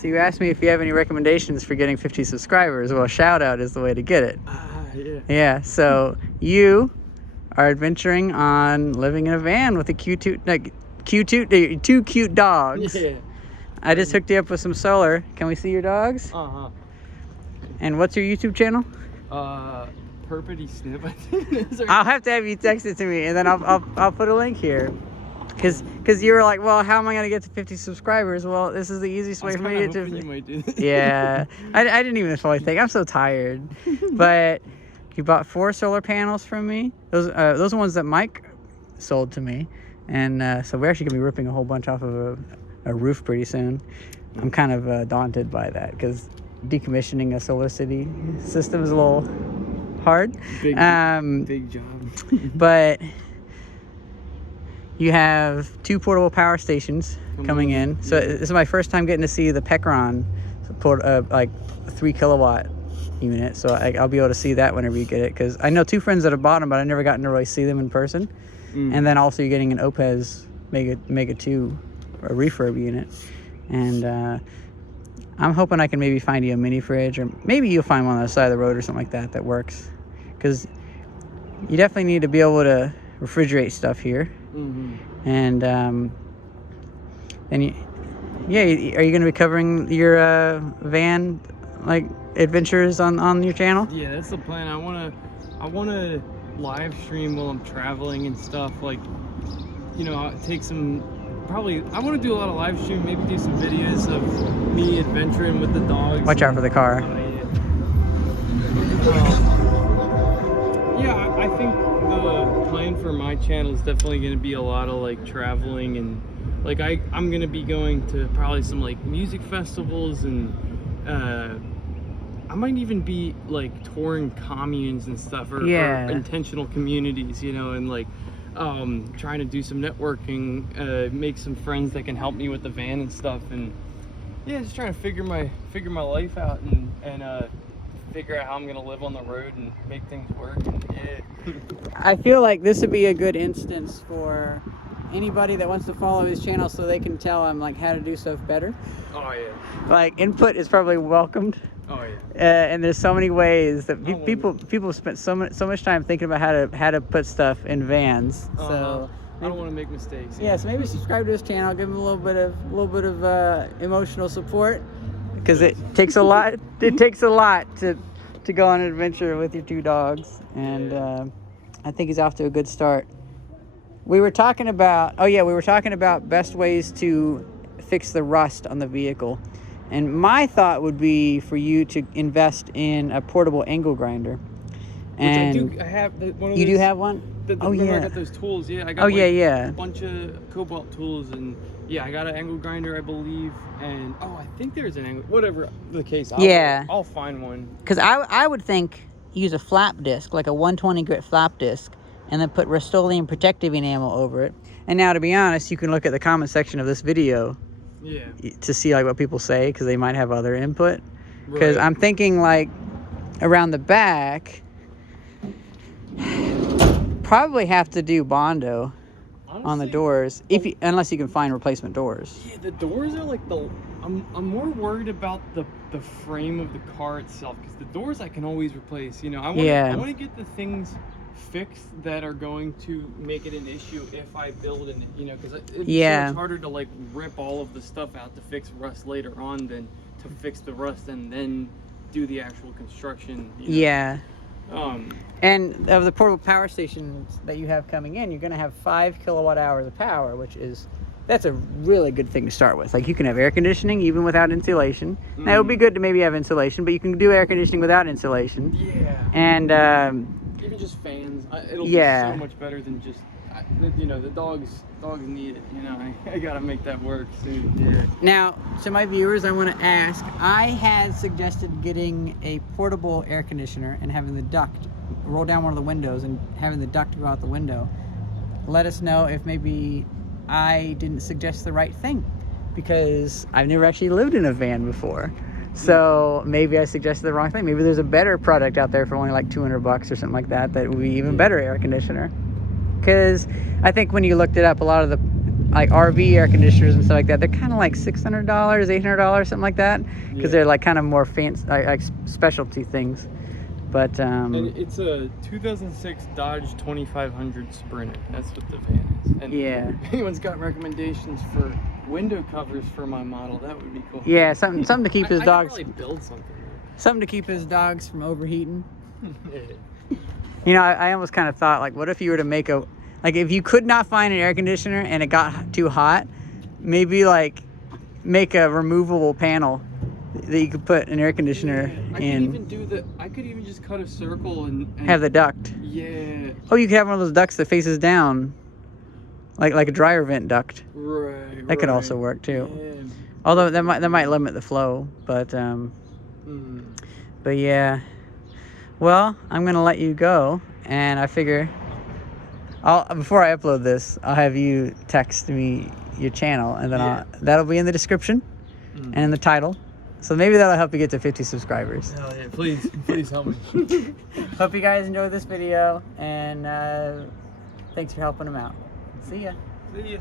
So you asked me if you have any recommendations for getting 50 subscribers. Well, shout out is the way to get it. Yeah. Yeah, so you are adventuring on living in a van with a two cute dogs. Yeah. I just hooked you up with some solar. Can we see your dogs? And what's your YouTube channel? Perpity Snip, I think it is. I'll have to have you text it to me, and then I'll put a link here. Cause you were like, well, how am I gonna get to 50 subscribers? Well, this is the easiest way for me to. You might do that. Yeah, I didn't even fully think. I'm so tired. But you bought 4 solar panels from me. Those are the ones that Mike sold to me, and so we're actually gonna be ripping a whole bunch off of a roof pretty soon. I'm kind of daunted by that because decommissioning a solar city system is a little hard. Big job. But you have 2 portable power stations coming in. So this is my first time getting to see the Pecron like 3 kilowatt unit. So I'll be able to see that whenever you get it. Because I know 2 friends that have bought them, but I've never gotten to really see them in person. And then also you're getting an Opez Mega 2 a refurb unit. And I'm hoping I can maybe find you a mini fridge, or maybe you'll find one on the side of the road or something like that works. Because you definitely need to be able to refrigerate stuff here. And are you going to be covering your van like adventures on your channel? Yeah, that's the plan. I want to live stream while I'm traveling and stuff. Like, you know, take some. Probably, I want to do a lot of live stream. Maybe do some videos of me adventuring with the dogs. Watch out for the car. Yeah, I think the plan for my channel is definitely going to be a lot of like traveling, and like I'm going to be going to probably some like music festivals, and I might even be like touring communes and stuff, or intentional communities, you know, and like trying to do some networking, make some friends that can help me with the van and stuff, and yeah, just trying to figure my life out, and figure out how I'm gonna live on the road and make things work. And yeah. I feel like this would be a good instance for anybody that wants to follow his channel, so they can tell him like how to do stuff better. Oh yeah. Like input is probably welcomed. Oh yeah. And there's so many ways that people spent so much time thinking about how to put stuff in vans. So I don't want to make mistakes. Yeah, so maybe subscribe to his channel, give him a little bit of emotional support, because it takes a lot. It takes a lot to go on an adventure with your 2 dogs, and I think he's off to a good start. We were talking about best ways to fix the rust on the vehicle. And my thought would be for you to invest in a portable angle grinder. And I have one of those. You do have one? I got those tools. Yeah, I got a bunch of Cobalt tools, and yeah, I got an angle grinder, I believe, and I think there's an angle. Whatever the case. I'll find one. Because I would think use a flap disc, like a 120 grit flap disc, and then put Rust-Oleum protective enamel over it. And now, to be honest, you can look at the comment section of this video. Yeah. To see like what people say, because they might have other input. Because I'm thinking like around the back, probably have to do Bondo. Honestly, on the doors, unless you can find replacement doors. Yeah, the doors are like I'm more worried about the frame of the car itself, because the doors I can always replace. You know, I want to get the things fixed that are going to make it an issue if I build it, you know, because it's so much harder to like rip all of the stuff out to fix rust later on than to fix the rust and then do the actual construction. You know? Yeah. And of the portable power stations that you have coming in, you're going to have 5 kilowatt hours of power, that's a really good thing to start with. Like, you can have air conditioning even without insulation. Now, it would be good to maybe have insulation, but you can do air conditioning without insulation. Yeah. And even just fans, it'll be so much better than just, you know, the dogs need it. You know, I gotta make that work soon. Yeah. Now, to my viewers, I want to ask, I had suggested getting a portable air conditioner and having the duct roll down one of the windows and having the duct go out the window. Let us know if maybe I didn't suggest the right thing, because I've never actually lived in a van before. So maybe I suggested the wrong thing. Maybe there's a better product out there for only like $200 or something like that would be even better air conditioner. Because I think when you looked it up, a lot of the like RV air conditioners and stuff like that, they're kind of like $600, $800, something like that, because they're like kind of more fancy, like specialty things. But and it's a 2006 Dodge 2500 Sprinter. That's what the van is. And if anyone's got recommendations for window covers for my model, that would be cool. Yeah, something to keep his dogs. I could probably build something. Something to keep his dogs from overheating. You know, I almost kind of thought, like, what if you were to make like, if you could not find an air conditioner and it got too hot, maybe like make a removable panel that you could put an air conditioner in. I could even just cut a circle and have the duct. Yeah. Oh, you could have one of those ducts that faces down, like a dryer vent duct. Right. That could also work too. Yeah. Although that might limit the flow, but yeah. Well, I'm gonna let you go, and I figure before I upload this, I'll have you text me your channel, and then that'll be in the description and in the title. So maybe that'll help you get to 50 subscribers. Hell yeah, please help me. Hope you guys enjoyed this video, and thanks for helping them out. See ya. See ya.